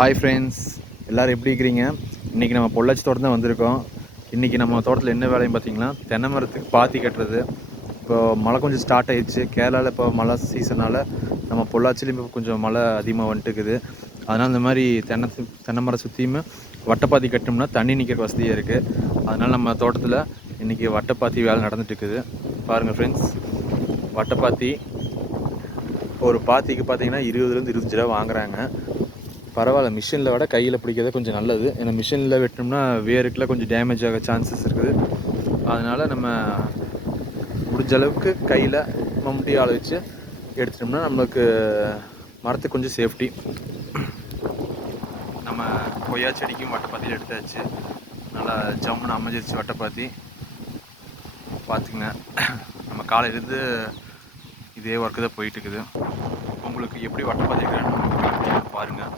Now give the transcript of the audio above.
Hi friends, எல்லோரும் எப்படி இருக்கிறீங்க? இன்றைக்கி நம்ம பொள்ளாச்சி தோட்டம் தான் வந்திருக்கோம். இன்றைக்கி நம்ம தோட்டத்தில் என்ன வேலைன்னு பார்த்தீங்கன்னா, தென்னை மரத்துக்கு பாத்தி கட்டுறது. இப்போது மழை கொஞ்சம் ஸ்டார்ட் ஆகிடுச்சு. கேரளாவில் இப்போ மழை சீசனால் நம்ம பொள்ளாச்சிலையும் இப்போ கொஞ்சம் மழை அதிகமாக வந்துட்டுக்குது. அதனால் இந்த மாதிரி தென்னை மரம் சுற்றியுமே வட்டைப்பாத்தி கட்டினோம்னா தண்ணி நிற்கிற வசதியாக இருக்குது. அதனால் நம்ம தோட்டத்தில் இன்றைக்கி வட்டைப்பாத்தி வேலை நடந்துட்டுருக்குது. பாருங்கள் ஃப்ரெண்ட்ஸ், வட்டைப்பாத்தி ஒரு பாத்திக்கு பார்த்தீங்கன்னா 20-25 ரூபா வாங்குறாங்க. பரவாயில்ல, மிஷினில் விட கையில் பிடிக்கிறது கொஞ்சம் நல்லது. ஏன்னா மிஷினில் வெட்டினோம்னா வேருக்குலாம் கொஞ்சம் டேமேஜ் ஆக சான்சஸ் இருக்குது. அதனால் நம்ம முடிஞ்ச அளவுக்கு கையில் மம்முட்டி ஆளை வச்சு எடுத்துட்டோம்னா நம்மளுக்கு மரத்துக்கு கொஞ்சம் சேஃப்டி. நம்ம கொய்யா செடிக்கும் வட்டைப்பாத்தியில் எடுத்தாச்சு. நல்லா ஜம்முன்னு அமைஞ்சிருச்சு வட்டைப்பாத்தி. பார்த்துங்க, நம்ம காலையிலேருந்து இதே ஒர்க்கு தான் போயிட்டுருக்குது. உங்களுக்கு எப்படி வட்டைப்பாத்தி பாருங்கள்.